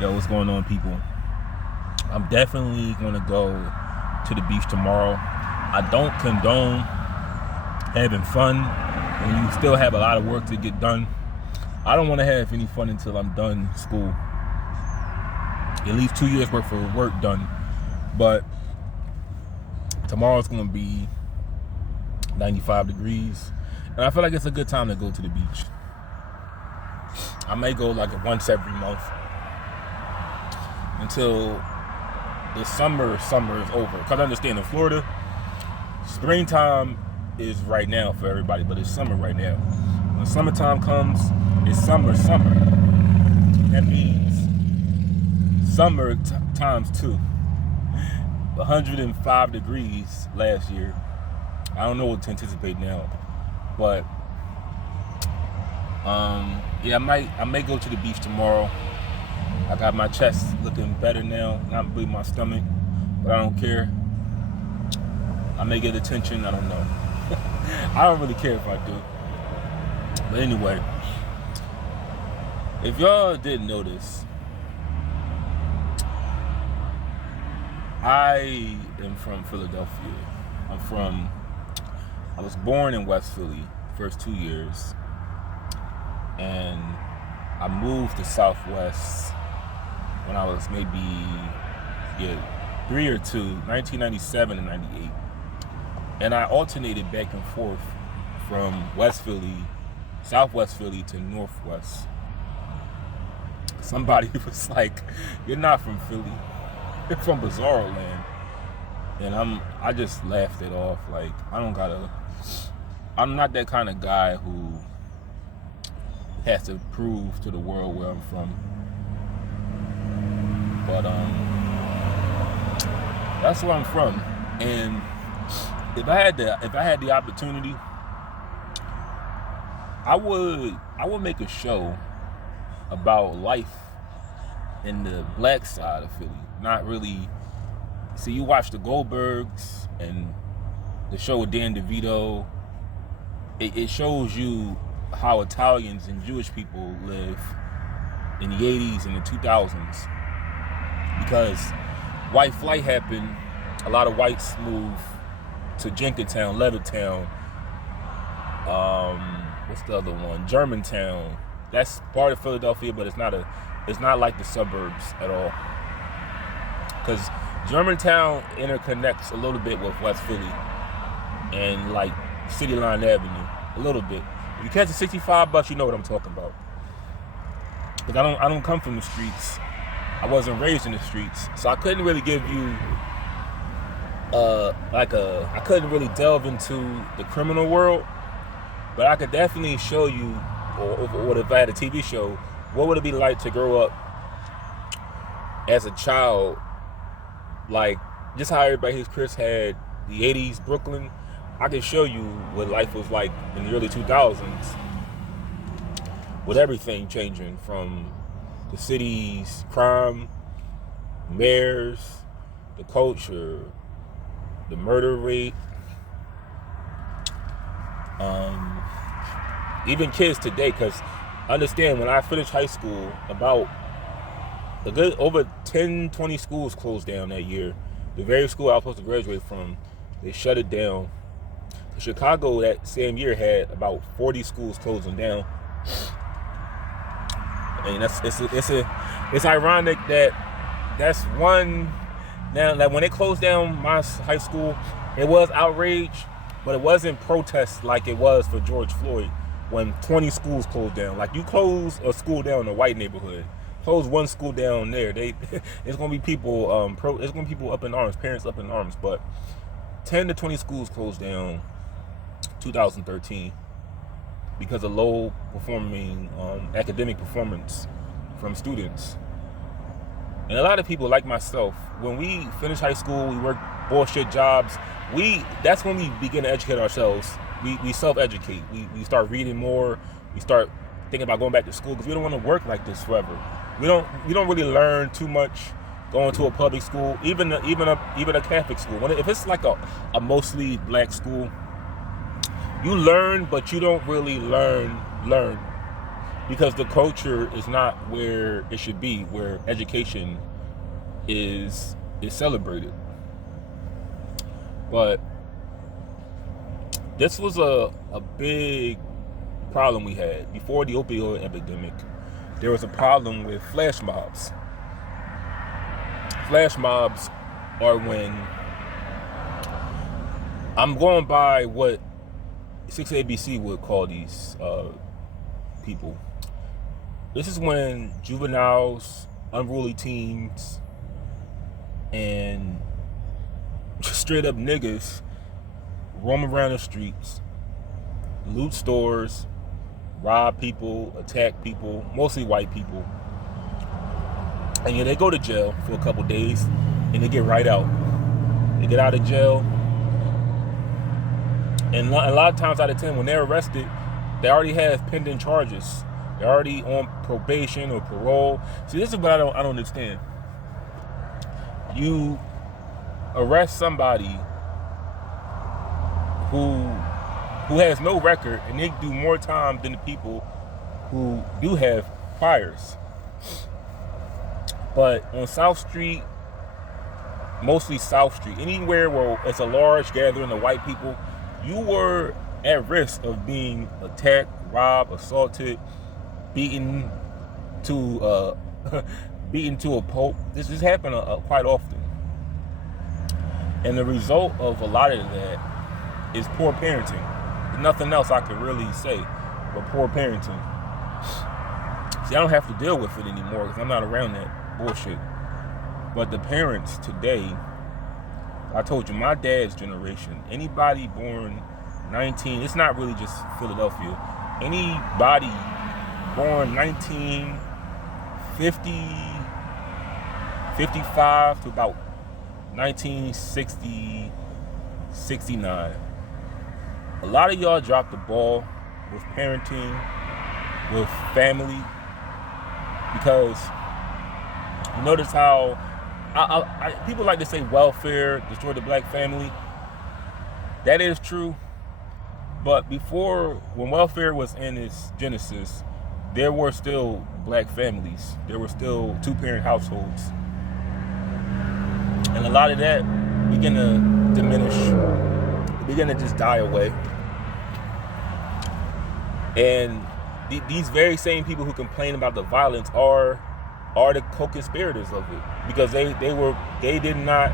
Yo, what's going on, people? I'm definitely gonna go to the beach tomorrow. I don't condone having fun when you still have a lot of work to get done. I don't want to have any fun until I'm done school. At least 2 years worth of work done. But tomorrow's gonna be 95 degrees, and I feel like it's a good time to go to the beach. I may go like once every month until the summer is over. Because I understand in Florida, springtime is right now for everybody, but it's summer right now. When summertime comes, it's summer. That means summer times 2. 105 degrees last year. I don't know what to anticipate now, but yeah, I may go to the beach tomorrow. I got my chest looking better now, not really my stomach, but I don't care. I may get attention, I don't know. I don't really care if I do. But anyway, if y'all didn't notice, I am from Philadelphia. I was born in West Philly, first 2 years, and I moved to Southwest when I was maybe 3 or 2, 1997 and 98. And I alternated back and forth from West Philly, Southwest Philly to Northwest. Somebody was like, "You're not from Philly, you're from Bizarro Land." And I just laughed it off. Like, I'm not that kind of guy who has to prove to the world where I'm from. But that's where I'm from. And if I had the opportunity, I would make a show about life in the black side of Philly. Not really. See, you watch the Goldbergs and the show with Dan DeVito. It shows you how Italians and Jewish people live in the 80s and the 2000s. Because white flight happened, a lot of whites moved to Jenkintown, Levittown, what's the other one? Germantown. That's part of Philadelphia, but it's not like the suburbs at all. Because Germantown interconnects a little bit with West Philly and like City Line Avenue, a little bit. If you catch a 65 bus, you know what I'm talking about. Because I don't come from the streets. I wasn't raised in the streets, so I couldn't really give you I couldn't really delve into the criminal world, but I could definitely show you, or if I had a TV show, what would it be like to grow up as a child, like just how everybody hears Chris had the 80s Brooklyn. I can show you what life was like in the early 2000s, with everything changing from the city's crime, mayors, the culture, the murder rate, even kids today. Because understand, when I finished high school, about a good over 10, 20 schools closed down that year. The very school I was supposed to graduate from, they shut it down. Chicago that same year had about 40 schools closing down. I mean, it's ironic that's one. Now, like when they closed down my high school, it was outrage, but it wasn't protest like it was for George Floyd when 20 schools closed down. Like, you close a school down in a white neighborhood, close one school down there, it's gonna be people it's gonna be people up in arms, parents up in arms. But 10 to 20 schools closed down 2013 because of low performing academic performance from students. And a lot of people like myself, when we finish high school, we work bullshit jobs. That's when we begin to educate ourselves. We self-educate. We start reading more. We start thinking about going back to school because we don't want to work like this forever. We don't really learn too much going to a public school, even a Catholic school. If it's like a mostly black school, you learn, but you don't really learn. because the culture is not where it should be, where education is celebrated. But this was a big problem we had before the opioid epidemic. There was a problem with flash mobs. Flash mobs are when, I'm going by what 6ABC would call these people. This is when juveniles, unruly teens, and straight up niggas roam around the streets, loot stores, rob people, attack people, mostly white people. And yeah, they go to jail for a couple days and they get right out. They get out of jail. And a lot of times out of 10, when they're arrested, they already have pending charges. They're already on probation or parole. See, this is what I don't understand. You arrest somebody who has no record, and they do more time than the people who do have priors. But on South Street, mostly South Street, anywhere where it's a large gathering of white people, you were at risk of being attacked, robbed, assaulted, beaten to a pulp. This happened quite often. And the result of a lot of that is poor parenting. There's nothing else I could really say but poor parenting. See, I don't have to deal with it anymore because I'm not around that bullshit. But the parents today, I told you, my dad's generation, anybody born 19, it's not really just Philadelphia. Anybody born 1950, 55 to about 1960, 69. A lot of y'all dropped the ball with parenting, with family, because you notice how people like to say welfare destroyed the black family. That is true. But before, when welfare was in its genesis, there were still black families. There were still two-parent households. And a lot of that began to diminish. It began to just die away. And these very same people who complain about the violence are the co-conspirators of it, because they did not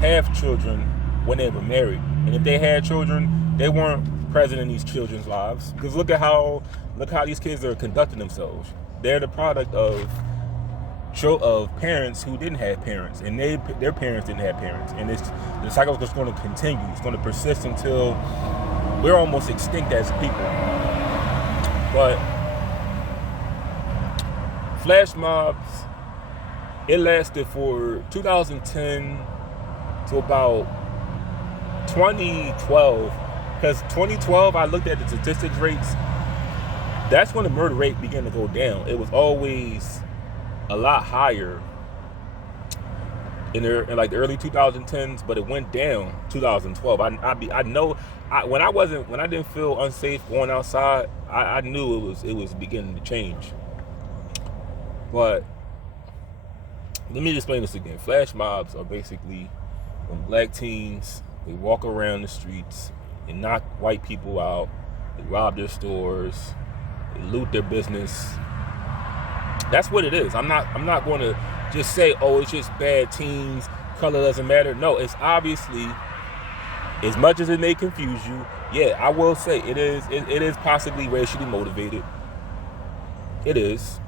have children when they were married, and if they had children, they weren't present in these children's lives. Because look how these kids are conducting themselves. They're the product of parents who didn't have parents, and their parents didn't have parents, and the cycle is just going to continue. It's going to persist until we're almost extinct as people. But flash mobs, it lasted for 2010 to about 2012. Because 2012, I looked at the statistics rates. That's when the murder rate began to go down. It was always a lot higher in like the early 2010s, but it went down 2012. When I didn't feel unsafe going outside, I knew it was beginning to change. But let me explain this again. Flash mobs are basically when black teens, they walk around the streets and knock white people out, they rob their stores, they loot their business. That's what it is. I'm not going to just say, oh, it's just bad teens, color doesn't matter. No, it's obviously, as much as it may confuse you, yeah, I will say it is possibly racially motivated. It is.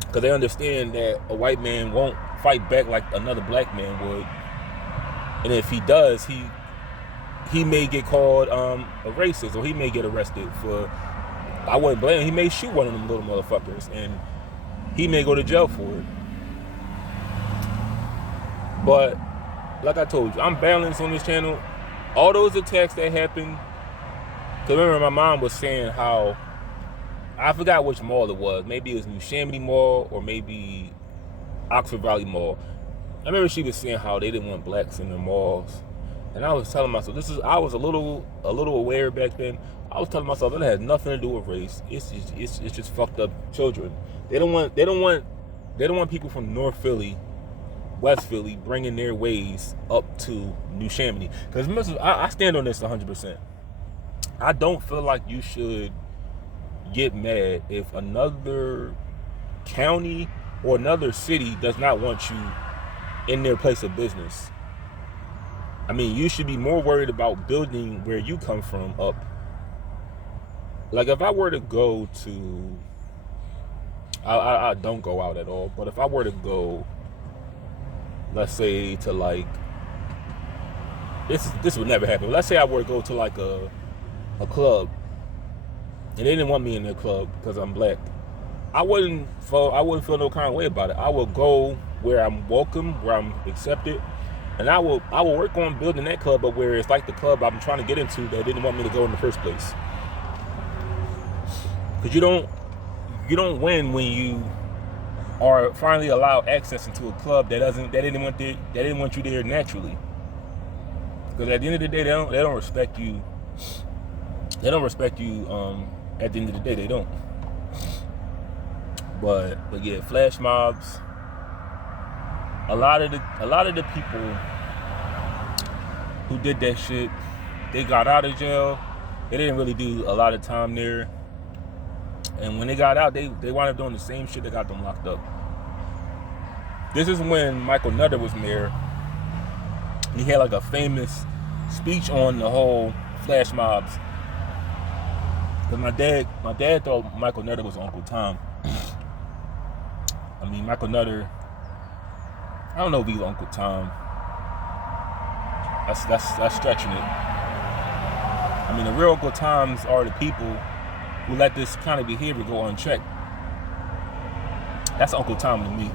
Because they understand that a white man won't fight back like another black man would. And if he does, he may get called a racist, or he may get arrested for, I wouldn't blame him, he may shoot one of them little motherfuckers, and he may go to jail for it. But like I told you, I'm balanced on this channel. All those attacks that happened, because remember my mom was saying how, I forgot which mall it was. Maybe it was New Chamonix Mall or maybe Oxford Valley Mall. I remember she was saying how they didn't want blacks in their malls. And I was telling myself, I was a little aware back then. I was telling myself it has nothing to do with race. It's just fucked up children. They don't want people from North Philly, West Philly bringing their ways up to New Chamonix. Because I stand on this 100%. I don't feel like you should get mad if another county or another city does not want you in their place of business. I mean, you should be more worried about building where you come from up. Like if I were to go to, I don't go out at all, but if I were to go, let's say to like, this would never happen. Let's say I were to go to like a club, and they didn't want me in their club because I'm black. I wouldn't feel no kind of way about it. I will go where I'm welcome, where I'm accepted. And I will work on building that club up where it's like the club I'm trying to get into that didn't want me to go in the first place. Because you don't win when you are finally allowed access into a club that didn't want you there naturally. Because at the end of the day, they don't respect you. They don't respect you. At the end of the day, they don't. But yeah, flash mobs. A lot of the people who did that shit, they got out of jail. They didn't really do a lot of time there. And when they got out, they wound up doing the same shit that got them locked up. This is when Michael Nutter was mayor. He had like a famous speech on the whole flash mobs. Cause my dad thought Michael Nutter was Uncle Tom. I mean, Michael Nutter, I don't know if he's Uncle Tom. That's stretching it. I mean, the real Uncle Toms are the people who let this kind of behavior go unchecked. That's Uncle Tom to me.